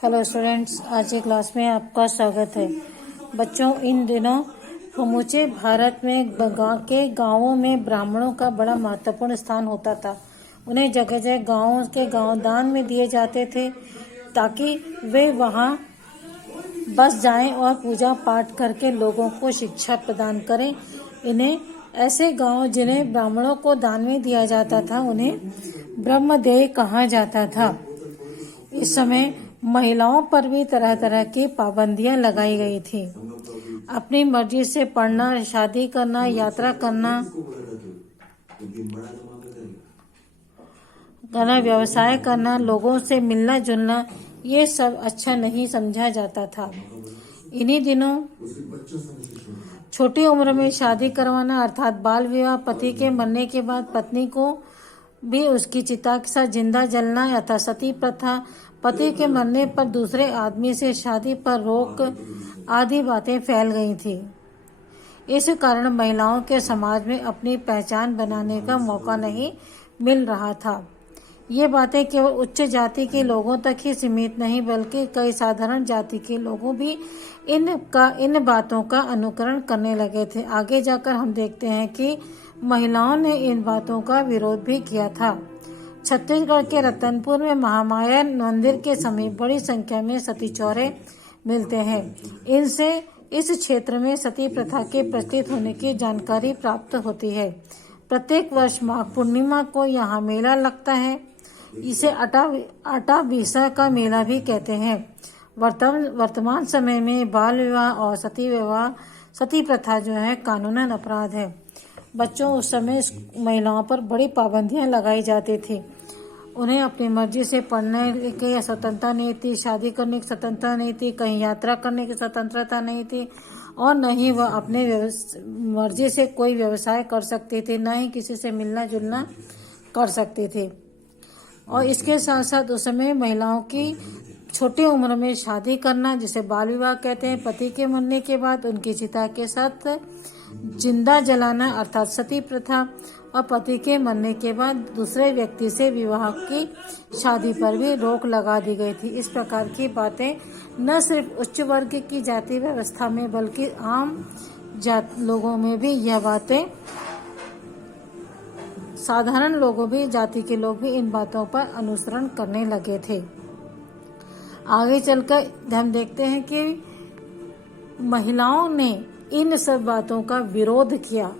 Hello students, आज की class में आपका स्वागत है। बच्चों, इन दिनों समूचे भारत में के गांवों में ब्राह्मणों का बड़ा महत्वपूर्ण स्थान होता था। उन्हें जगह जगह गांवों के गांव दान में दिए जाते थे ताकि वे वहां बस जाएं और पूजा पाठ करके लोगों को शिक्षा प्रदान करें। इन्हें ऐसे गांव जिन्हें ब्राह्मणों को दान में दिया जाता था उन्हें ब्रह्मदेय कहा जाता था। इस समय महिलाओं पर भी तरह तरह की पाबंदियां लगाई गई थी। अपनी मर्जी से पढ़ना, शादी करना, यात्रा करना, व्यवसाय करना, लोगों से मिलना जुलना, ये सब अच्छा नहीं समझा जाता था। इन्हीं दिनों छोटी उम्र में शादी करवाना अर्थात बाल विवाह, पति के मरने के बाद पत्नी को भी उसकी चिता के साथ जिंदा जलना अर्थात सती प्रथा, पति के मरने पर दूसरे आदमी से शादी पर रोक आदि बातें फैल गई थी। इस कारण महिलाओं के समाज में अपनी पहचान बनाने का मौका नहीं मिल रहा था। ये बातें केवल उच्च जाति के लोगों तक ही सीमित नहीं बल्कि कई साधारण जाति के लोगों भी इन बातों का अनुकरण करने लगे थे। आगे जाकर हम देखते हैं कि महिलाओं ने इन बातों का विरोध भी किया था। छत्तीसगढ़ के रतनपुर में महामाया मंदिर के समीप बड़ी संख्या में सती चौरे मिलते हैं। इनसे इस क्षेत्र में सती प्रथा के प्रचलित होने की जानकारी प्राप्त होती है। प्रत्येक वर्ष माघ पूर्णिमा को यहाँ मेला लगता है। इसे अटा बीसा का मेला भी कहते हैं। वर्तमान समय में बाल विवाह और सती प्रथा जो है कानूनन अपराध है। बच्चों, उस समय महिलाओं पर बड़ी पाबंदियां लगाई जाती थी। उन्हें अपनी मर्जी से पढ़ने की स्वतंत्रता नहीं थी, शादी करने की स्वतंत्रता नहीं थी, कहीं यात्रा करने की स्वतंत्रता नहीं थी और न ही वह अपने मर्जी से कोई व्यवसाय कर सकती थी, न ही किसी से मिलना जुलना कर सकती थी। और इसके साथ साथ उस समय महिलाओं की छोटी उम्र में शादी करना, जिसे बाल विवाह कहते हैं, पति के मरने के बाद उनकी चिता के साथ जिंदा जलाना अर्थात सती प्रथा और पति के मरने के बाद दूसरे व्यक्ति से विवाह की शादी पर भी रोक लगा दी गई थी। इस प्रकार की बातें न सिर्फ उच्च वर्ग की जाति व्यवस्था में बल्कि आम लोगों में भी यह बातें साधारण लोगों भी जाति के लोग भी इन बातों पर अनुसरण करने लगे थे। आगे चलकर हम देखते हैं कि महिलाओं ने इन सब बातों का विरोध किया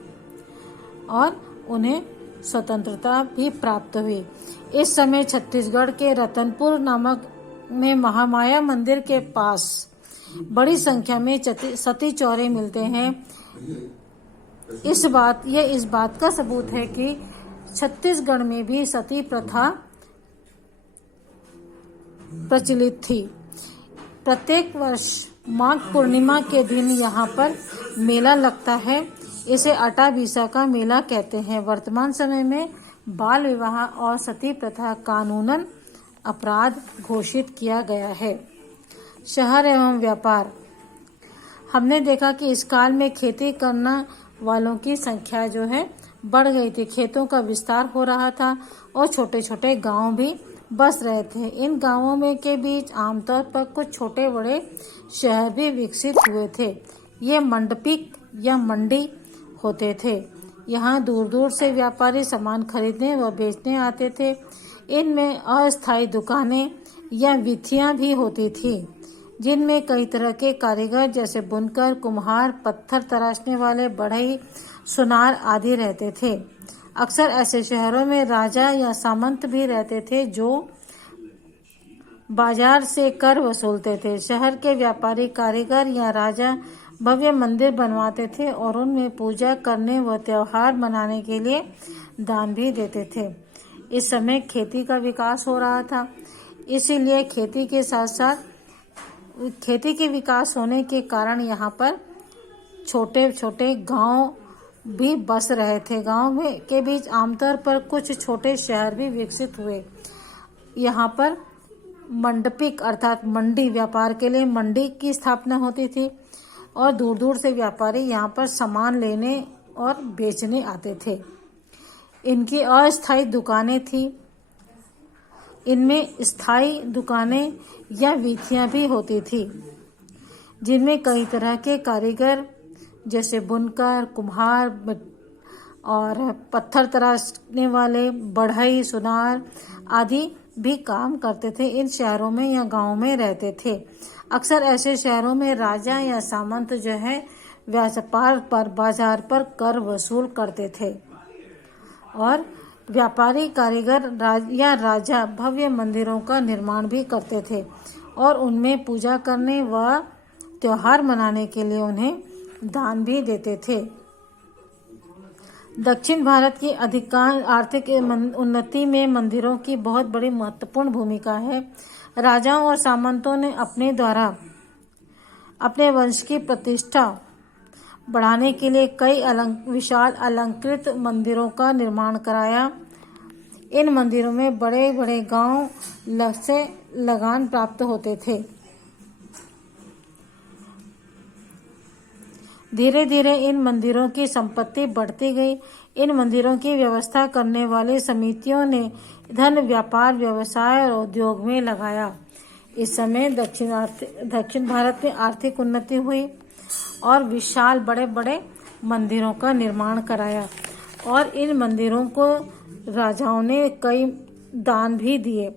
और उन्हें स्वतंत्रता भी प्राप्त हुई। इस समय छत्तीसगढ़ के रतनपुर नामक में महामाया मंदिर के पास बड़ी संख्या में सती चौरे मिलते हैं। इस बात का सबूत है कि छत्तीसगढ़ में भी सती प्रथा प्रचलित थी। प्रत्येक वर्ष माघ पूर्णिमा के दिन यहाँ पर मेला लगता है। इसे अटा बीसा का मेला कहते हैं। वर्तमान समय में बाल विवाह और सती प्रथा कानूनन अपराध घोषित किया गया है। शहर एवं व्यापार। हमने देखा कि इस काल में खेती करने वालों की संख्या जो है बढ़ गई थी। खेतों का विस्तार हो रहा था और छोटे छोटे गांव भी बस रहे थे। इन गांवों में के बीच आमतौर पर कुछ छोटे बड़े शहर भी विकसित हुए थे। ये मंडपिक या मंडी होते थे। यहाँ दूर दूर से व्यापारी सामान खरीदने व बेचने आते थे। इनमें अस्थायी दुकानें या वीथियां भी होती थी जिनमें कई तरह के कारीगर जैसे बुनकर, कुम्हार, पत्थर तराशने वाले, बढ़ई, सुनार आदि रहते थे। अक्सर ऐसे शहरों में राजा या सामंत भी रहते थे जो बाजार से कर वसूलते थे। शहर के व्यापारी, कारीगर या राजा भव्य मंदिर बनवाते थे और उनमें पूजा करने व त्योहार मनाने के लिए दान भी देते थे। इस समय खेती का विकास हो रहा था, इसीलिए खेती के विकास होने के कारण यहाँ पर छोटे छोटे गांव भी बस रहे थे। गांव में के बीच आमतौर पर कुछ छोटे शहर भी विकसित हुए। यहाँ पर मंडपिक अर्थात मंडी, व्यापार के लिए मंडी की स्थापना होती थी और दूर दूर से व्यापारी यहाँ पर सामान लेने और बेचने आते थे। इनकी अस्थायी दुकानें थी। इनमें स्थायी दुकानें या वीथियां भी होती थी, जिनमें कई तरह के कारीगर जैसे बुनकर, कुम्हार और पत्थर तराशने वाले, बढ़ई, सुनार आदि भी काम करते थे। इन शहरों में या गांवों में रहते थे। अक्सर ऐसे शहरों में राजा या सामंत जो है व्यापार पर, बाजार पर कर वसूल करते थे और व्यापारी, कारीगर या राजा भव्य मंदिरों का निर्माण भी करते थे और उनमें पूजा करने व त्योहार मनाने के लिए उन्हें दान भी देते थे। दक्षिण भारत की अधिकांश आर्थिक उन्नति में मंदिरों की बहुत बड़ी महत्वपूर्ण भूमिका है। राजाओं और सामंतों ने अपने द्वारा अपने वंश की प्रतिष्ठा बढ़ाने के लिए कई विशाल अलंकृत मंदिरों का निर्माण कराया। इन मंदिरों में बड़े बड़े गांव से लगान प्राप्त होते थे। धीरे धीरे इन मंदिरों की संपत्ति बढ़ती गई। इन मंदिरों की व्यवस्था करने वाली समितियों ने धन, व्यापार, व्यवसाय और उद्योग में लगाया। इस समय दक्षिण भारत में आर्थिक उन्नति हुई और विशाल बड़े बड़े मंदिरों का निर्माण कराया और इन मंदिरों को राजाओं ने कई दान भी दिए,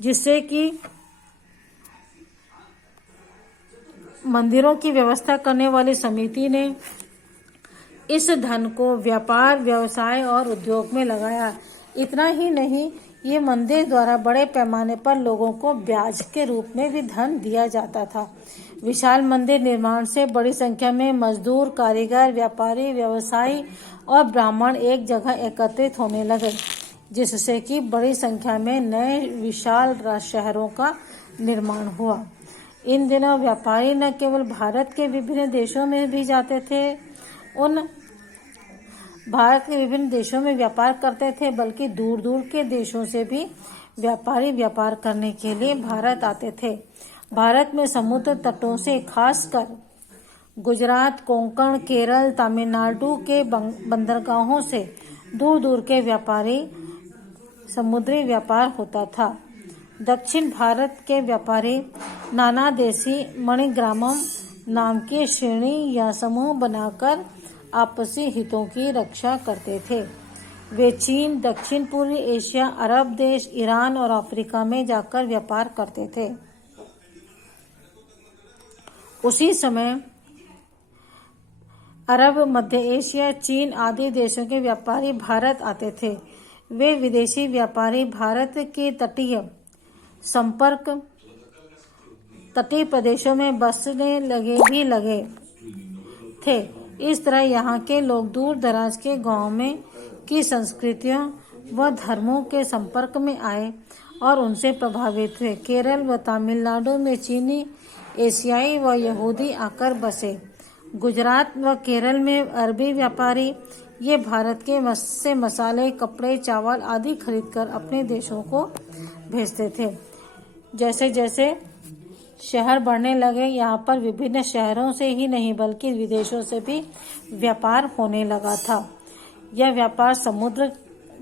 जिससे कि मंदिरों की व्यवस्था करने वाली समिति ने इस धन को व्यापार, व्यवसाय और उद्योग में लगाया। इतना ही नहीं, ये मंदिर द्वारा बड़े पैमाने पर लोगों को ब्याज के रूप में भी धन दिया जाता था। विशाल मंदिर निर्माण से बड़ी संख्या में मजदूर, कारीगर, व्यापारी, व्यवसायी और ब्राह्मण एक जगह एकत्रित होने लगे, जिससे कि बड़ी संख्या में नए विशाल शहरों का निर्माण हुआ। इन दिनों व्यापारी न केवल भारत के विभिन्न देशों में भी जाते थे, भारत के विभिन्न देशों में व्यापार करते थे, बल्कि दूर दूर के देशों से भी व्यापारी व्यापार करने के लिए भारत आते थे। भारत में समुद्र तटों से खासकर गुजरात, कोंकण, केरल, तमिलनाडु के बंदरगाहों से दूर दूर के व्यापारी समुद्री व्यापार होता था। दक्षिण भारत के व्यापारी नाना देशी मणिग्रामम नाम की श्रेणी या समूह बनाकर आपसी हितों की रक्षा करते थे। वे चीन, दक्षिण पूर्वी एशिया, अरब देश, ईरान और अफ्रीका में जाकर व्यापार करते थे। उसी समय अरब, मध्य एशिया, चीन आदि देशों के व्यापारी भारत आते थे। वे विदेशी व्यापारी भारत के तटीय प्रदेशों में बसने लगे थे। इस तरह यहाँ के लोग दूर दराज के गांवों में की संस्कृतियों व धर्मों के संपर्क में आए और उनसे प्रभावित हुए। केरल व तमिलनाडु में चीनी, एशियाई व यहूदी आकर बसे। गुजरात व केरल में अरबी व्यापारी ये भारत के से मसाले, कपड़े, चावल आदि खरीदकर अपने देशों को भेजते थे। जैसे जैसे शहर बढ़ने लगे, यहाँ पर विभिन्न शहरों से ही नहीं बल्कि विदेशों से भी व्यापार होने लगा था। यह व्यापार समुद्र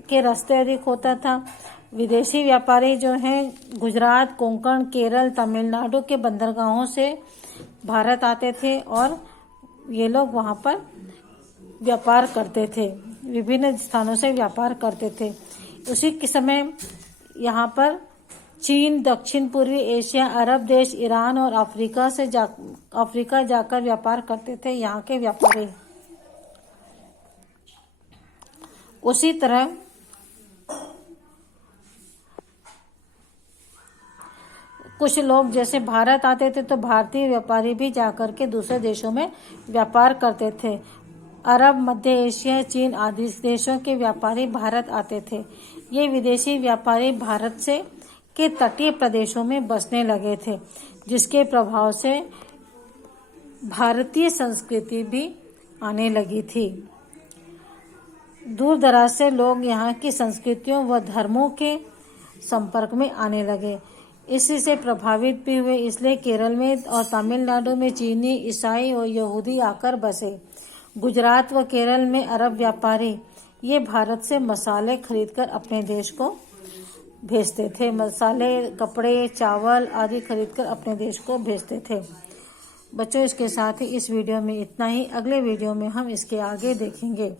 के रास्ते अधिक होता था। विदेशी व्यापारी जो हैं गुजरात, कोंकण, केरल, तमिलनाडु के बंदरगाहों से भारत आते थे और ये लोग वहाँ पर व्यापार करते थे, विभिन्न स्थानों से व्यापार करते थे। उसी के समय यहाँ पर चीन, दक्षिण पूर्वी एशिया, अरब देश, ईरान और अफ्रीका जाकर व्यापार करते थे यहाँ के व्यापारी। उसी तरह कुछ लोग जैसे भारत आते थे तो भारतीय व्यापारी भी जाकर के दूसरे देशों में व्यापार करते थे। अरब, मध्य एशिया, चीन आदि देशों के व्यापारी भारत आते थे। ये विदेशी व्यापारी भारत से के तटीय प्रदेशों में बसने लगे थे, जिसके प्रभाव से भारतीय संस्कृति भी आने लगी थी। दूर दराज से लोग यहाँ की संस्कृतियों व धर्मों के संपर्क में आने लगे, इसी से प्रभावित भी हुए। इसलिए केरल में और तमिलनाडु में चीनी, ईसाई और यहूदी आकर बसे। गुजरात व केरल में अरब व्यापारी ये भारत से मसाले खरीदकर अपने देश को भेजते थे। मसाले, कपड़े, चावल आदि खरीदकर अपने देश को भेजते थे। बच्चों, इसके साथ ही इस वीडियो में इतना ही। अगले वीडियो में हम इसके आगे देखेंगे।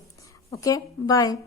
Okay, bye.